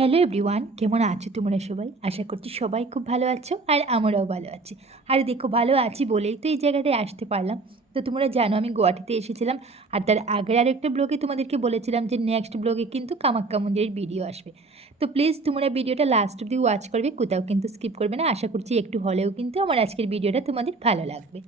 Hello everyone কেমন আছো তোমরা সবাই? আশা করছি সবাই খুব ভালো আছো আর আমরাও ভালো আছি। আর দেখো, ভালো আছি বলেই তো এই জায়গাটায় আসতে পারলাম। তো তোমরা জানো, আমি গুয়াহাটিতে এসেছিলাম আর তার আগের আরেকটা ব্লগে তোমাদেরকে বলেছিলাম যে নেক্সট ব্লগে কিন্তু কামাক্কা মন্দিরের ভিডিও আসবে। তো প্লিজ তোমরা ভিডিওটা লাস্ট অব্দি ওয়াচ করবে, কোথাও কিন্তু স্কিপ করবে না। আশা করছি একটু হলেও কিন্তু আমার আজকের ভিডিওটা তোমাদের ভালো লাগবে।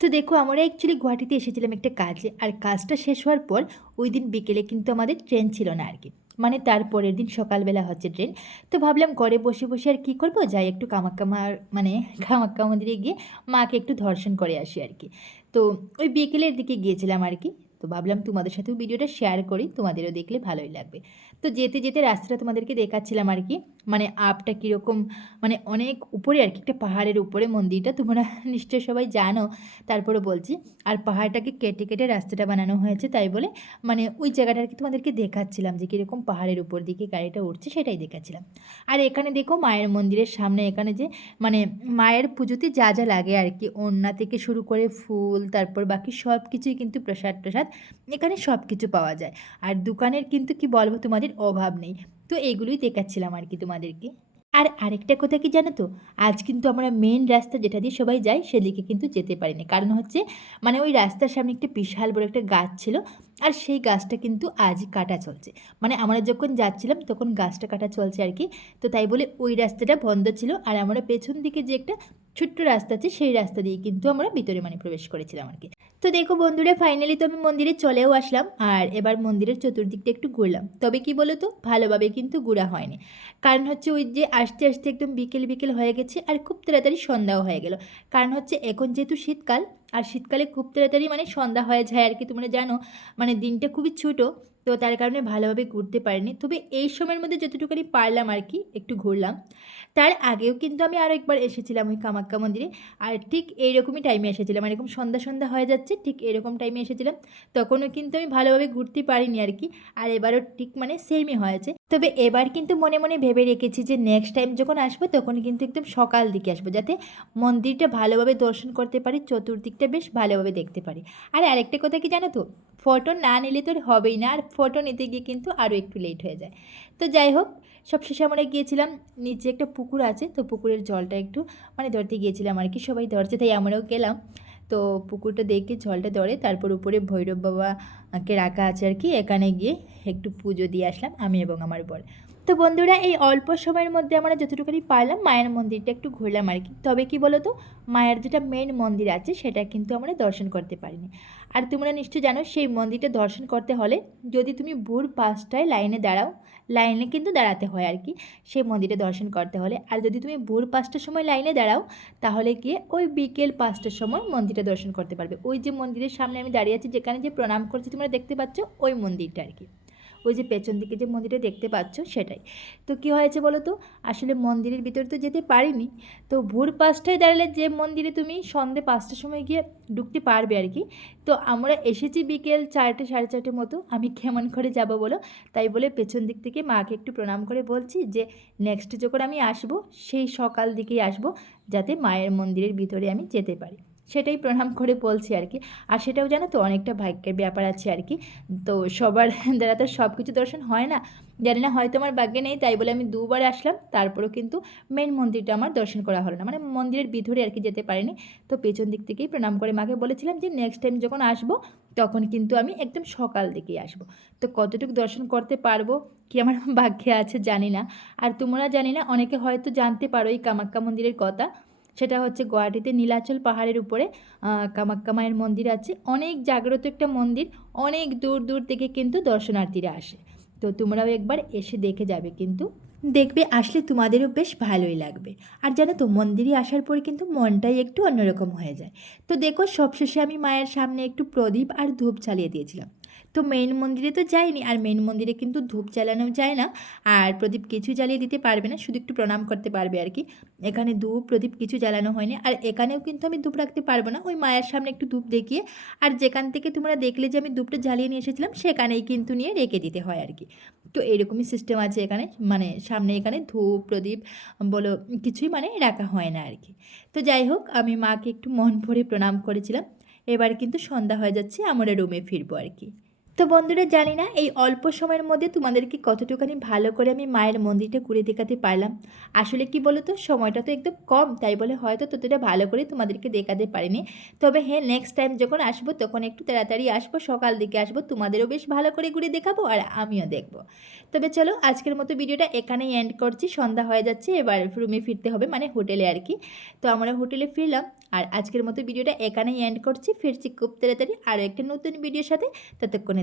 তো দেখো, আমরা অ্যাকচুয়ালি গুয়াহাটিতে এসেছিলাম একটা কাজে। আর কাজটা শেষ হওয়ার পর ওই দিন বিকেলে কিন্তু আমাদের ট্রেন ছিল না আর কি। মানে তারপরের দিন সকালবেলা হচ্ছে ট্রেন। তো ভাবলাম ঘরে বসে বসে আর কী করব? যাই একটু কামাক্কা মার মানে কামাক্কা মন্দিরে গিয়ে মাকে একটু ধর্ষণ করে আসি আর কি। তো ওই বিকেলের দিকে গিয়েছিলাম আর কি। তো ভাবলাম তোমাদের সাথেও ভিডিওটা শেয়ার করি, তোমাদেরও দেখলে ভালোই লাগবে। তো যেতে যেতে রাস্তাটা তোমাদেরকে দেখাচ্ছিলাম আর কি মানে আপটা কীরকম মানে অনেক উপরে আর কি, একটা পাহাড়ের উপরে মন্দিরটা, তোমরা নিশ্চয় সবাই জানো। তারপরে বলছি, আর পাহাড়টাকে কেটে কেটে রাস্তাটা বানানো হয়েছে তাই বলে মানে ওই জায়গাটা আর কি তোমাদেরকে দেখাচ্ছিলাম যে কীরকম পাহাড়ের উপর দিকে গাড়িটা উঠছে সেটাই দেখাচ্ছিলাম। আর এখানে দেখো মায়ের মন্দিরের সামনে এখানে যে মানে মায়ের পুজোতে যা যা লাগে আর কি, ওড়না থেকে শুরু করে ফুল, তারপর বাকি সব কিছুই কিন্তু প্রসাদ প্রসাদ এখানে সব কিছু পাওয়া যায়। আর দোকানের কিন্তু কি বলব তোমাদের অভাব নেই। তো এগুলোই দেখাচ্ছিলাম আর কি তোমাদেরকে। আর আরেকটা কথা কি জানো তো? আজ কিন্তু আমরা মেন রাস্তা যেটা দিয়ে সবাই যাই সেদিকে কিন্তু যেতে পারিনি। কারণ হচ্ছে মানে ওই রাস্তার সামনে একটা বিশাল বড় একটা গাছ ছিল। আর সেই গাছটা কিন্তু আজ কাটা চলছে। মানে আমরা যখন যাচ্ছিলাম তখন গাছটা কাটা চলছে আর কি। তো তাই বলে ওই রাস্তাটা বন্ধ ছিল আর আমরা পেছন দিকে যে একটা ছোট্ট রাস্তা আছে সেই রাস্তা দিয়ে কিন্তু আমরা ভিতরে মানে প্রবেশ করেছিলাম আর কি। তো দেখো বন্ধুরা ফাইনালি তো আমি মন্দিরে চলেও আসলাম আর এবার মন্দিরের চতুর্দিকটা একটু ঘুরলাম। তবে কি বলো তো ভালোভাবে কিন্তু ঘোরা হয়নি। কারণ হচ্ছে ওই যে আসতে আসতে একদম বিকেল বিকেল হয়ে গেছে আর খুব তাড়াতাড়ি সন্ধ্যাও হয়ে গেল। কারণ হচ্ছে এখন যেহেতু শীতকাল আর শীতকালে খুব তাড়াতাড়ি মানে সন্ধ্যা হয়ে যায় আর কি, তোমরা জানো। মানে দিনটা খুবই ছোটো। তো তার কারণে ভালোভাবে ঘুরতে পারিনি। তবে এই সময়ের মধ্যে যতটুকুনি পারলাম আর কি, একটু ঘুরলাম। তার আগেও কিন্তু আমি আরও একবার এসেছিলাম ওই কামাক্কা মন্দিরে। আর ঠিক এইরকমই টাইমে এসেছিলাম। এরকম সন্ধ্যা সন্ধ্যা হয়ে যাচ্ছে, ঠিক এরকম টাইমে এসেছিলাম। তখনও কিন্তু আমি ভালোভাবে ঘুরতে পারিনি আর কি। আর এবারও ঠিক মানে সেমই হয়েছে। তবে এবার কিন্তু মনে মনে ভেবে রেখেছি যে নেক্সট টাইম যখন আসব তখন কিন্তু একদম সকাল দিকে আসব। যাতে মন্দিরটা ভালোভাবে দর্শন করতে পারি, চতুর্দিকটা বেশ ভালোভাবে দেখতে পারি। আর আরেকটা কথা কি জানো তো? ফটো না নিলে তো হবেই না, আর ফটো নিতে গিয়ে কিন্তু আরও একটু লেট হয়ে যায়। তো যাই হোক, সব শেষে আমরা গিয়েছিলাম, নিচে একটা পুকুর আছে, তো পুকুরের জলটা একটু মানে ধরতে গিয়েছিলাম আর কি, সবাই ধরছে তাই আমরাও গেলাম। তো পুকুরটা দেখে জলটা ধরে, তারপর উপরে ভৈরব বাবাকে রাখা আছে আর কি, এখানে গিয়ে একটু পুজো দিয়ে আসলাম, আমি এবং আমার বর। তো বন্ধুরা, এই অল্প সময়ের মধ্যে আমরা যতটুকুনি পারলাম, মায়ের মন্দিরটা একটু ঘুরলাম আর কি। তবে কি বলো তো মায়ের যেটা মেন মন্দির আছে, সেটা কিন্তু আমরা দর্শন করতে পারিনি। আর তোমরা নিশ্চয় জানো, সেই মন্দিরটা দর্শন করতে হলে যদি তুমি ভোর পাঁচটায় লাইনে দাঁড়াও, লাইনে কিন্তু দাঁড়াতে হয় আর কি, সেই মন্দিরে দর্শন করতে হলে। আর যদি তুমি ভোর পাঁচটার সময় লাইনে দাঁড়াও, তাহলে গিয়ে ওই বিকেল পাঁচটার সময় মন্দিরটা দর্শন করতে পারবে। ওই যে মন্দিরের সামনে আমি দাঁড়িয়ে আছি, যেখানে যে প্রণাম করছি তোমরা দেখতে পাচ্ছ, ওই মন্দিরটা আর কি। ওই যে পেছন দিকে যে মন্দিরটা দেখতে পাচ্ছ সেটাই। তো কি হয়েছে বলো তো? আসলে মন্দিরের ভিতরে তো যেতে পারিনি। তো ভোর পাঁচটায় দাঁড়ালে যে মন্দিরে তুমি সন্ধে পাঁচটার সময় গিয়ে ঢুকতে পারবে আর কি। তো আমরা এসেছি বিকেল চারটে, সাড়ে চারটের মতো। আমি কেমন করে যাব বলো? তাই বলে পেছন দিক থেকে মাকে একটু প্রণাম করে বলছি যে নেক্সট যখন আমি আসব, সেই সকাল দিকেই আসব, যাতে মায়ের মন্দিরের ভিতরে আমি যেতে পারি। সেটাই প্রণাম করে বলছি আর কি। আর সেটাও জানো তো অনেকটা ভাগ্যের ব্যাপার আছে আর কি। তো সবার দ্বারা তো সব কিছু দর্শন হয় না। জানি না হয়তো আমার ভাগ্যে নেই, তাই বলে আমি দুবার আসলাম, তারপরেও কিন্তু মেন মন্দিরটা আমার দর্শন করা হলো না। মানে মন্দিরের ভিতরে আর কি যেতে পারিনি। তো পেছন দিক থেকেই প্রণাম করে মাকে বলেছিলাম যে নেক্সট টাইম যখন আসব, তখন কিন্তু আমি একদম সকাল দিকেই আসব। তো কতটুকু দর্শন করতে পারব, কি আমার ভাগ্যে আছে জানি না। আর তোমরা জানি না, অনেকে হয়তো জানতে পারো এই কামাক্কা মন্দিরের কথা। সেটা হচ্ছে গুয়াহাটিতে নীলাচল পাহাড়ের উপরে কামাক্কা মায়ের মন্দির আছে। অনেক জাগ্রত একটা মন্দির, অনেক দূর দূর থেকে কিন্তু দর্শনার্থীরা আসে। তো তোমরাও একবার এসে দেখে যাবে কিন্তু। দেখবে, আসলে তোমাদেরও বেশ ভালোই লাগবে। আর জানো তো, মন্দিরে আসার পরে কিন্তু মনটাই একটু অন্যরকম হয়ে যায়। তো দেখো, সবশেষে আমি মায়ের সামনে একটু প্রদীপ আর ধূপ চালিয়ে দিয়েছিলাম। তো মেন মন্দিরে তো যাইনি আর মেন মন্দিরে কিন্তু ধূপ জ্বালানো যায় না, আর প্রদীপ কিছু জ্বালিয়ে দিতে পারবে না, শুধু একটু প্রণাম করতে পারবে আর কি। এখানে ধূপ, প্রদীপ কিছু জ্বালানো হয়নি, আর এখানেও কিন্তু আমি ধূপ রাখতে পারব না, ওই মায়ের সামনে একটু ধূপ দেখিয়ে, আর যেখান থেকে তোমরা দেখলে যে আমি ধূপটা জ্বালিয়ে নিয়ে এসেছিলাম, সেখানেই কিন্তু নিয়ে রেখে দিতে হয় আর কি। তো এরকমই সিস্টেম আছে এখানে মানে সামনে এখানে ধূপ, প্রদীপ, বলো, কিছুই মানে রাখা হয় না আর কি। তো যাই হোক, আমি মাকে একটু মন ভরে প্রণাম করেছিলাম, এবার কিন্তু সন্ধ্যা হয়ে যাচ্ছে, আমরা রুমে ফিরবো আর কি। তো বন্ধুরা, জানি না এই অল্প সময়ের মধ্যে তোমাদেরকে কতটুখানি ভালো করে আমি মায়ের মন্দিরটা ঘুরে দেখাতে পারলাম। আসলে কি বলো তো সময়টা তো একদম কম, তাই বলে হয়তো ততটা ভালো করে তোমাদেরকে দেখাতে পারিনি। তবে হ্যাঁ নেক্সট টাইম যখন আসব, তখন একটু তাড়াতাড়ি আসব, সকাল দিকে আসব, তোমাদেরও বেশ ভালো করে ঘুরে দেখাবো আর আমিও দেখব। তবে চলো, আজকের মতো ভিডিওটা এখানেই এন্ড করছি, সন্ধ্যা হয়ে যাচ্ছে, এবার রুমে ফিরতে হবে মানে হোটেলে আর কি। তো আমরা হোটেলে ফিরলাম, আর আজকের মতো ভিডিওটা এখানেই এন্ড করছি, ফিরছি খুব তাড়াতাড়ি আরও একটা নতুন ভিডিওর সাথে, ততক্ষণে